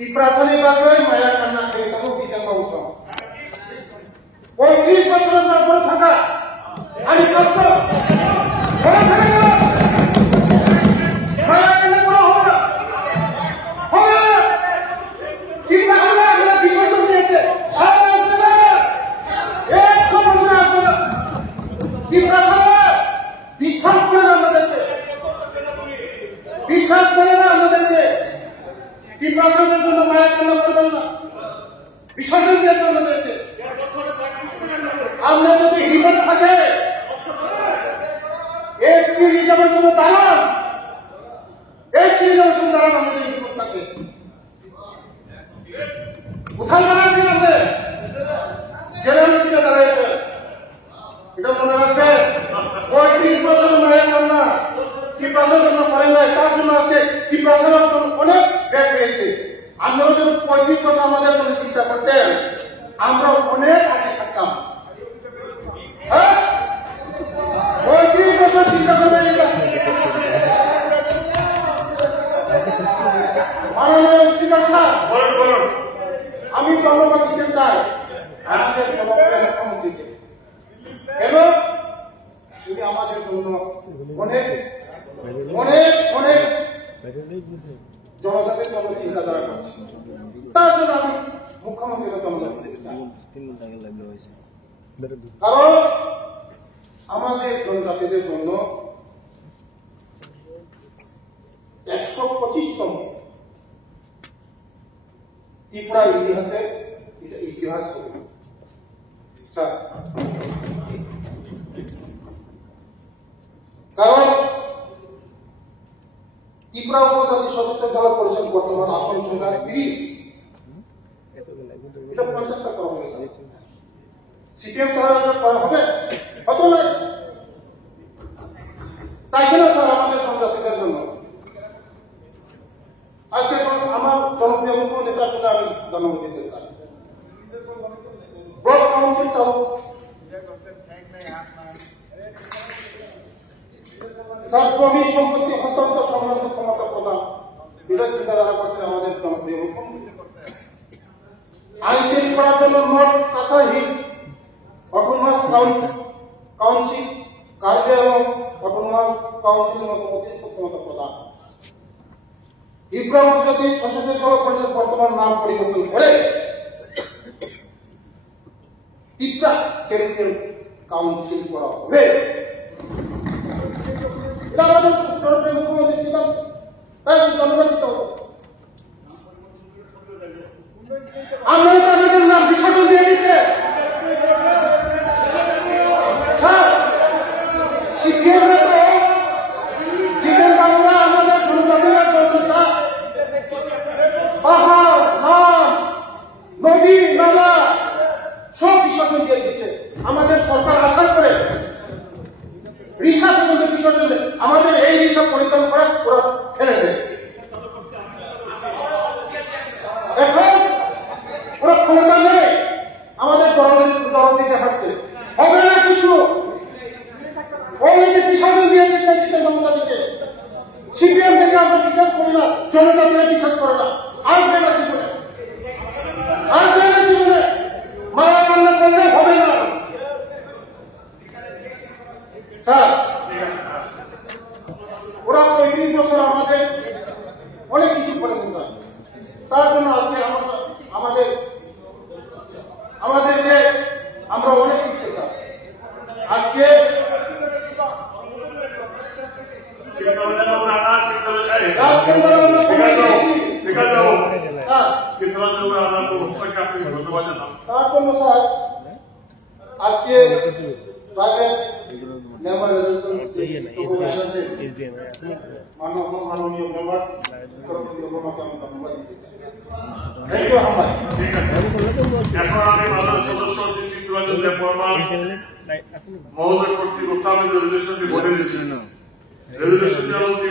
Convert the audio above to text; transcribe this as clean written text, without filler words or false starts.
পিপ্রাসনী বাজয় মায়া কান্না খেয়ে তবু দিতেন বংশ 35 বছরের উপরে থাকা আমি কষ্ট মায়া কান্না করা হবে না হবে পিপ্রাসনী আমরা বিসর্জন দিয়েছে আর আসবে না 100 বছর আসবে না পিপ্রাসনী বিশ্বাস করে না আমাদেরকে বিশ্বাস করে না আমাদেরকে পিপ্রাসনের জন্য মায়া কান্না করবেন না বিসর্জন দিয়েছে আমাদেরকে আমরা যদি হিম্মত থাকে এসপি রিজার্ভেশন দাঁড়ান এসপি রিজার্ভেশন দাঁড়ান আমাদের হিম্মত থাকে কোথায় দাঁড়াচ্ছি আমাদের জেলা মিছিলে দাঁড়িয়েছে এটা মনে রাখবেন 35 বছর মায়া কান্না পিপ্রাসনের জন্য করেন নাই তার জন্য আজকে পিপ্রাসনের অনেক ব্যাগ পেয়েছে আমরাও যদি 35 বছর আমাদের জন্য চিন্তা করতেন আমরা অনেক আগে থাকতাম হ্যাঁ 35 বছর চিন্তা করবেন মাননীয় স্পিকার স্যার আমি ধন্যবাদ দিতে চাই আমাদের মুখ্যমন্ত্রীকে কেন তিনি আমাদের জন্য অনেক অনেক অনেক জনজাতির জন্য চিন্তাধারা করছে তার জন্য আমি মুখ্যমন্ত্রীকে ধন্যবাদ দিতে চাই কারণ আমাদের জনজাতিদের জন্য 125তম ত্রিপুরা ইতিহাসে ইতিহাস কারণ ত্রিপুরা উপজাতি সশস্ত্র জেলা পরিষদ বর্তমান আসন সংখ্যা 30 এটা 50টা করা হয়েছে সিপিএম তারা করা হবে হতো না চাইছে না স্যার আমাদের জনজাতিদের জন্য আজকে আমার জনপ্রিয় মুখ্য নেতার জন্য আমি ধন্যবাদ দিতে চাই ব্লক কাউন্সিল তাও স্যার জমি সম্পত্তি হস্তান্তর সংক্রান্ত ক্ষমতা প্রদান বিরোধী চিন্তাধারা করছে আমাদের জনপ্রিয় মুখ্যমন্ত্রী আইন তৈরি করার জন্য মোট কাঁচা হিট অটোনমাস কাউন্সিল কার্য এবং অটোনমাস কাউন্সিল মতো অতিরিক্ত ক্ষমতা প্রদান ত্রিপুরা উপজাতি সশস্ত্র জেলা পরিষদ বর্তমান নাম পরিবর্তন করে ত্রিপুরা টেরিটরিয়াল কাউন্সিল করা হবে এটা আমাদের জনপ্রিয় মুখ্যমন্ত্রী ছিলাম তাই ধন্যবাদ দিতে হবে আমরা তো আমাদের নাম বিসর্জন দিয়ে দিচ্ছে জিতেন বাংলা আমাদের জনজাতিরা জনতা পাহাড় নাম নদী নালা সব বিসর্জন দিয়ে দিচ্ছে আমাদের সরকার আশা করে রিসা পর্যন্ত বিসর্জন দেয় আমাদের এই রিসা পরিত্রাণ করা ওরা ফেলে দেয় এখন ওরা ক্ষমতা নেই আমাদের দরদি দেখাচ্ছে হবে না কিছু ওই যে বিসর্জন দিয়ে দিচ্ছে জিতেন বাংলা থেকে সিপিএম থেকে আমরা বিশ্বাস করি না জনজাতিরা বিশ্বাস করে না আসবে না জীবনে আসবে না জীবনে মায়া কান্না করলে হবে না স্যার ওরা 35 বছর আমাদের অনেক কিছু করেছে স্যার তার জন্য আজকে আমাদেরকে আমরা অনেক কিছু স্যার আজকে তার জন্য স্যার আজকে মাননীয় মেম্বার মহোদয় কর্তৃক উত্থাপিত রেজুলেশনটি ভোটে দিচ্ছেন রেজুলেশনটি